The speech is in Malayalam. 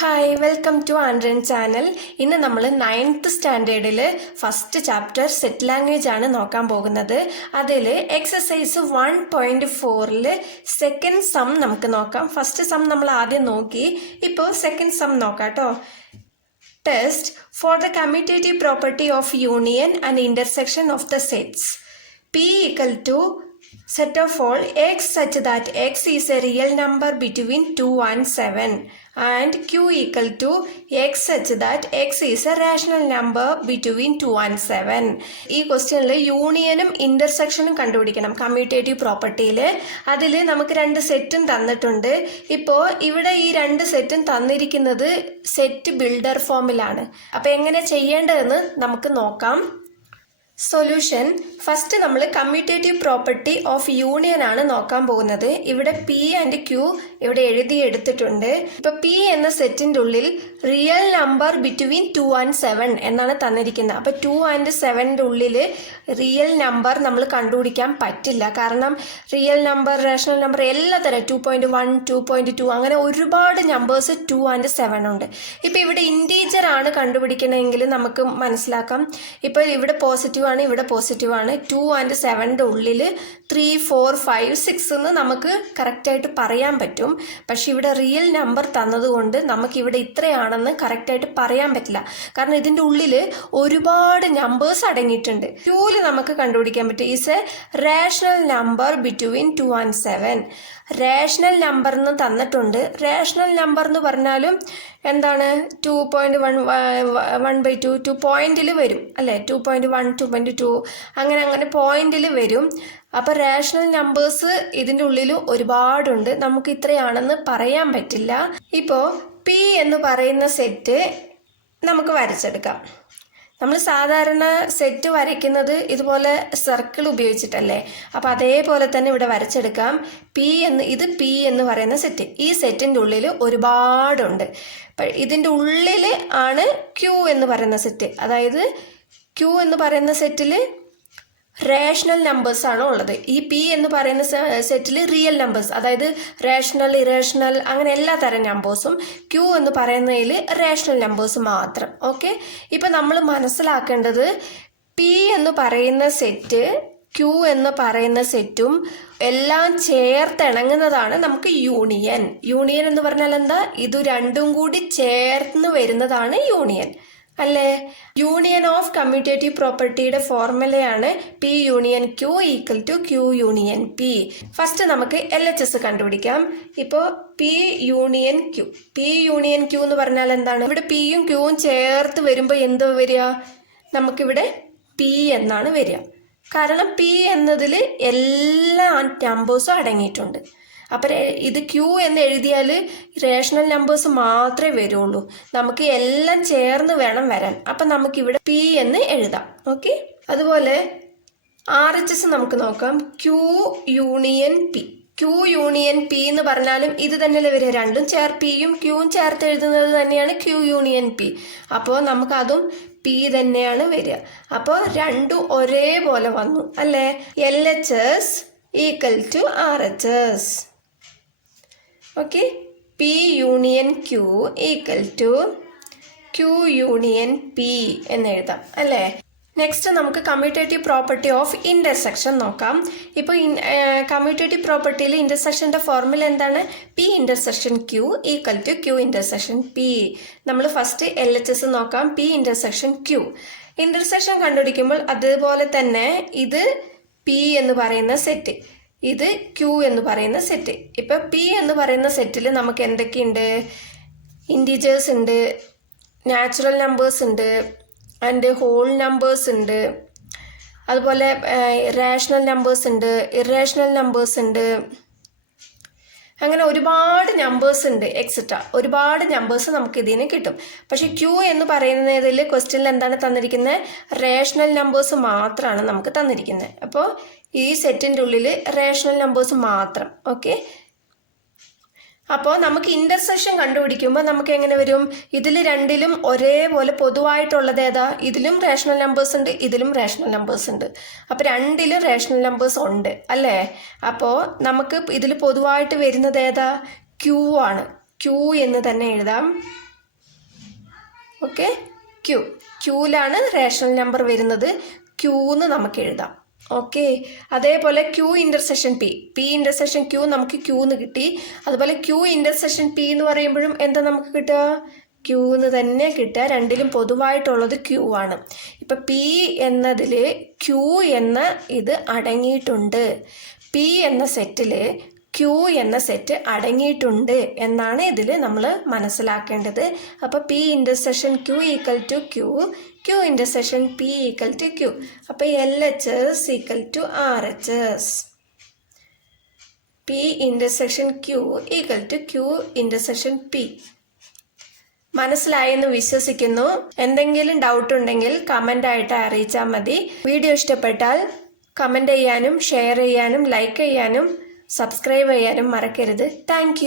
ഹായ് വെൽക്കം ടു ആൻഡ്രൻ ചാനൽ. ഇന്ന് നമ്മൾ 9th സ്റ്റാൻഡേർഡിൽ ഫസ്റ്റ് ചാപ്റ്റർ സെറ്റ് ലാംഗ്വേജ് ആണ് നോക്കാൻ പോകുന്നത്. അതിൽ എക്സസൈസ് 1.4 സെക്കൻഡ് സം നമുക്ക് നോക്കാം. ഫസ്റ്റ് സം നമ്മൾ ആദ്യം നോക്കി, ഇപ്പോൾ സെക്കൻഡ് സം നോക്കാം കേട്ടോ. Test for the commutative property of union and intersection of the sets. P equal to set of all x such that x is a real number between 2 and 7 and q equal to x such that x is a rational number between 2 and 7. ഈ ക്വസ്റ്റ്യനിൽ യൂണിയനും ഇന്റർസെക്ഷനും കണ്ടുപിടിക്കണം കമ്മ്യൂട്ടേറ്റീവ് പ്രോപ്പർട്ടിയിൽ. അതിൽ നമുക്ക് രണ്ട് സെറ്റും തന്നിട്ടുണ്ട്. ഇപ്പോൾ ഇവിടെ ഈ രണ്ട് സെറ്റും തന്നിരിക്കുന്നത് സെറ്റ് ബിൽഡർ ഫോമിലാണ്. അപ്പോൾ എങ്ങനെ ചെയ്യേണ്ടതെന്ന് നമുക്ക് നോക്കാം. സൊല്യൂഷൻ ഫസ്റ്റ് നമ്മൾ കമ്മ്യൂട്ടേറ്റീവ് പ്രോപ്പർട്ടി ഓഫ് യൂണിയൻ ആണ് നോക്കാൻ പോകുന്നത്. ഇവിടെ പി ആൻഡ് ക്യൂ ഇവിടെ എഴുതിയെടുത്തിട്ടുണ്ട്. ഇപ്പൊ പി എന്ന സെറ്റിന്റെ ഉള്ളിൽ റിയൽ നമ്പർ ബിറ്റ്വീൻ 2 and 7 എന്നാണ് തന്നിരിക്കുന്നത്. അപ്പൊ 2 and 7 ഉള്ളിൽ റിയൽ നമ്പർ നമ്മൾ കണ്ടുപിടിക്കാൻ പറ്റില്ല. കാരണം റിയൽ നമ്പർ, റേഷണൽ നമ്പർ എല്ലാ തരം 2.1, 2.2 അങ്ങനെ ഒരുപാട് നമ്പേഴ്സ് 2 and 7 ഉണ്ട്. ഇപ്പൊ ഇവിടെ ഇൻറ്റീജർ ആണ് കണ്ടുപിടിക്കണമെങ്കിൽ നമുക്ക് മനസ്സിലാക്കാം. ഇപ്പൊ ഇവിടെ പോസിറ്റീവ് ആണ്, ഇവിടെ പോസിറ്റീവ് ആണ്. 2 and 7 ഉള്ളിൽ 3, 4, 5, 6 എന്ന് നമുക്ക് കറക്റ്റായിട്ട് പറയാൻ പറ്റും. പക്ഷെ ഇവിടെ റിയൽ നമ്പർ തന്നതുകൊണ്ട് നമുക്ക് ഇവിടെ ഇത്രയാണെന്ന് കറക്റ്റായിട്ട് പറയാൻ പറ്റില്ല. കാരണം ഇതിൻ്റെ ഉള്ളിൽ ഒരുപാട് നമ്പേഴ്സ് അടങ്ങിയിട്ടുണ്ട്. 2 നമുക്ക് കണ്ടുപിടിക്കാൻ പറ്റും is A rational number between 2 and 7. Rational number എന്ന് തന്നിട്ടുണ്ട്. റേഷണൽ നമ്പർ എന്ന് പറഞ്ഞാലും എന്താണ് 2.1/2 2 പോയിന്റിൽ വരും അല്ലേ. 2.1, 2.2 അങ്ങനെ പോയിന്റിൽ വരും. അപ്പോൾ റേഷണൽ നമ്പേഴ്സ് ഇതിൻ്റെ ഉള്ളിൽ ഒരുപാടുണ്ട്. നമുക്ക് ഇത്രയാണെന്ന് പറയാൻ പറ്റില്ല. ഇപ്പോൾ പി എന്ന് പറയുന്ന സെറ്റ് നമുക്ക് വരച്ചെടുക്കാം. നമ്മൾ സാധാരണ സെറ്റ് വരയ്ക്കുന്നത് ഇതുപോലെ സർക്കിൾ ഉപയോഗിച്ചിട്ടല്ലേ. അപ്പോൾ അതേപോലെ തന്നെ ഇവിടെ വരച്ചെടുക്കാം. ഇത് പി എന്ന് പറയുന്ന സെറ്റ്. ഈ സെറ്റിൻ്റെ ഉള്ളിൽ ഒരുപാടുണ്ട്. ഇതിൻ്റെ ഉള്ളിൽ ആണ് ക്യൂ എന്ന് പറയുന്ന സെറ്റ്. അതായത് ക്യൂ എന്ന് പറയുന്ന സെറ്റിൽ റേഷണൽ നമ്പേഴ്സ് ആണ് ഉള്ളത്. ഈ പി എന്ന് പറയുന്ന സെറ്റിൽ റിയൽ നമ്പേഴ്സ്, അതായത് റേഷണൽ, ഇറേഷണൽ അങ്ങനെ എല്ലാ തരം നമ്പേഴ്സും. ക്യൂ എന്ന് പറയുന്നതിൽ റേഷണൽ നമ്പേഴ്സ് മാത്രം. ഓക്കെ, ഇപ്പം നമ്മൾ മനസ്സിലാക്കേണ്ടത് പി എന്ന് പറയുന്ന സെറ്റ് ക്യൂ എന്ന് പറയുന്ന സെറ്റും എല്ലാം ചേർത്തിണങ്ങുന്നതാണ് നമുക്ക് യൂണിയൻ. യൂണിയൻ എന്ന് പറഞ്ഞാൽ എന്താ? ഇത് രണ്ടും കൂടി ചേർന്ന് വരുന്നതാണ് യൂണിയൻ അല്ലേ. യൂണിയൻ ഓഫ് കമ്മ്യൂട്ടേറ്റീവ് പ്രോപ്പർട്ടിയുടെ ഫോർമുലയാണ് P union Q equal to Q union P. First നമുക്ക് LHS കണ്ടുപിടിക്കാം. ഇപ്പോൾ P union Q. P union Q എന്ന് പറഞ്ഞാൽ എന്താണ്? ഇവിടെ പിയും ക്യൂവും ചേർത്ത് വരുമ്പോൾ എന്ത് വരിക? നമുക്കിവിടെ പി എന്നാണ് വരിക. കാരണം പി എന്നതിൽ എല്ലാ നമ്പേഴ്സും അടങ്ങിയിട്ടുണ്ട്. അപ്പം ഇത് ക്യൂ എന്ന് എഴുതിയാൽ റേഷണൽ നമ്പേഴ്സ് മാത്രമേ വരുള്ളൂ. നമുക്ക് എല്ലാം ചേർന്ന് വേണം വരാൻ. അപ്പം നമുക്കിവിടെ പി എന്ന് എഴുതാം. ഓക്കെ, അതുപോലെ RHS നമുക്ക് നോക്കാം. Q union P. Q union P എന്ന് പറഞ്ഞാലും ഇത് തന്നെയല്ലേ വരിക. രണ്ടും പിയും ക്യൂവും ചേർത്ത് എഴുതുന്നത് തന്നെയാണ് ക്യൂ യൂണിയൻ പി. അപ്പോൾ നമുക്കതും പി തന്നെയാണ് വരിക. അപ്പോൾ രണ്ടും ഒരേപോലെ വന്നു അല്ലേ. LHS equal to RHS. Okay, P union Q equal to Q union P എന്ന് എഴുതാം അല്ലേ. നെക്സ്റ്റ് നമുക്ക് കമ്മ്യൂട്ടേറ്റീവ് പ്രോപ്പർട്ടി ഓഫ് ഇന്റർസെക്ഷൻ നോക്കാം. ഇപ്പോൾ കമ്മ്യൂട്ടേറ്റീവ് പ്രോപ്പർട്ടിയിൽ ഇന്റർസെക്ഷൻ്റെ ഫോർമുല എന്താണ്? P intersection Q equal to Q intersection P. നമ്മൾ ഫസ്റ്റ് LHS നോക്കാം. P intersection Q. ഇന്റർസെക്ഷൻ കണ്ടുപിടിക്കുമ്പോൾ അതുപോലെ തന്നെ ഇത് പി എന്ന് പറയുന്ന സെറ്റ്, ഇത് ക്യൂ എന്ന് പറയുന്ന സെറ്റ്. ഇപ്പൊ പി എന്ന് പറയുന്ന സെറ്റിൽ നമുക്ക് എന്തൊക്കെയുണ്ട്? ഇൻറ്റീജേഴ്സ് ഉണ്ട്, നാച്ചുറൽ നമ്പേഴ്സ് ഉണ്ട്, ആൻഡ് ഹോൾ നമ്പേഴ്സ് ഉണ്ട്, അതുപോലെ റേഷണൽ നമ്പേഴ്സ് ഉണ്ട്, ഇറേഷണൽ നമ്പേഴ്സ് ഉണ്ട്, അങ്ങനെ ഒരുപാട് നമ്പേഴ്സ് ഉണ്ട് എക്സെട്ര. ഒരുപാട് നമ്പേഴ്സ് നമുക്ക് ഇതിന് കിട്ടും. പക്ഷെ ക്യൂ എന്ന് പറയുന്നതിൽ ക്വസ്റ്റ്യനിൽ എന്താണ് തന്നിരിക്കുന്നത്? റേഷണൽ നമ്പേഴ്സ് മാത്രമാണ് നമുക്ക് തന്നിരിക്കുന്നത്. അപ്പോൾ ഈ സെറ്റിൻ്റെ ഉള്ളിൽ റേഷണൽ നമ്പേഴ്സ് മാത്രം. ഓക്കെ, അപ്പോൾ നമുക്ക് ഇന്റർസെക്ഷൻ കണ്ടുപിടിക്കുമ്പോൾ നമുക്ക് എങ്ങനെ വരും? ഇതിൽ രണ്ടിലും ഒരേപോലെ പൊതുവായിട്ടുള്ളത് ഏതാ? ഇതിലും റേഷണൽ നമ്പേഴ്സ് ഉണ്ട്, ഇതിലും റേഷണൽ നമ്പേഴ്സ് ഉണ്ട്. അപ്പോൾ രണ്ടിലും റേഷണൽ നമ്പേഴ്സ് ഉണ്ട് അല്ലേ. അപ്പോൾ നമുക്ക് ഇതിൽ പൊതുവായിട്ട് വരുന്നത് ഏതാ? ക്യൂ ആണ്. ക്യൂ എന്ന് തന്നെ എഴുതാം. ഓക്കെ, ക്യൂവിലാണ് റേഷണൽ നമ്പർ വരുന്നത്, ക്യൂന്ന് നമുക്ക് എഴുതാം. ഓക്കെ, അതേപോലെ Q intersection P intersection Q നമുക്ക് ക്യൂന്ന് കിട്ടി. അതുപോലെ ക്യൂ ഇൻ്റർസെക്ഷൻ പി എന്ന് പറയുമ്പോഴും എന്താ നമുക്ക് കിട്ടുക? ക്യൂന്ന് തന്നെ കിട്ടുക. രണ്ടിലും പൊതുവായിട്ടുള്ളത് ക്യൂ ആണ്. ഇപ്പം പി എന്നതിൽ ക്യൂ എന്ന ഇത് അടങ്ങിയിട്ടുണ്ട്. പി എന്ന സെറ്റിൽ ക്യൂ എന്ന സെറ്റ് അടങ്ങിയിട്ടുണ്ട് എന്നാണ് ഇതിൽ നമ്മൾ മനസ്സിലാക്കേണ്ടത്. അപ്പോൾ P intersection Q equal to Q, Q intersection P equal to Q. അപ്പോൾ LHS equal to RHS. P intersection Q equal to Q intersection P. മനസ്സിലായെന്ന് വിശ്വസിക്കുന്നു. എന്തെങ്കിലും ഡൗട്ട് ഉണ്ടെങ്കിൽ കമൻ്റായിട്ട് അറിയിച്ചാൽ മതി. വീഡിയോ ഇഷ്ടപ്പെട്ടാൽ കമൻ്റ് ചെയ്യാനും ഷെയർ ചെയ്യാനും ലൈക്ക് ചെയ്യാനും സബ്സ്ക്രൈബ് ചെയ്യാനും മറക്കരുത്. താങ്ക്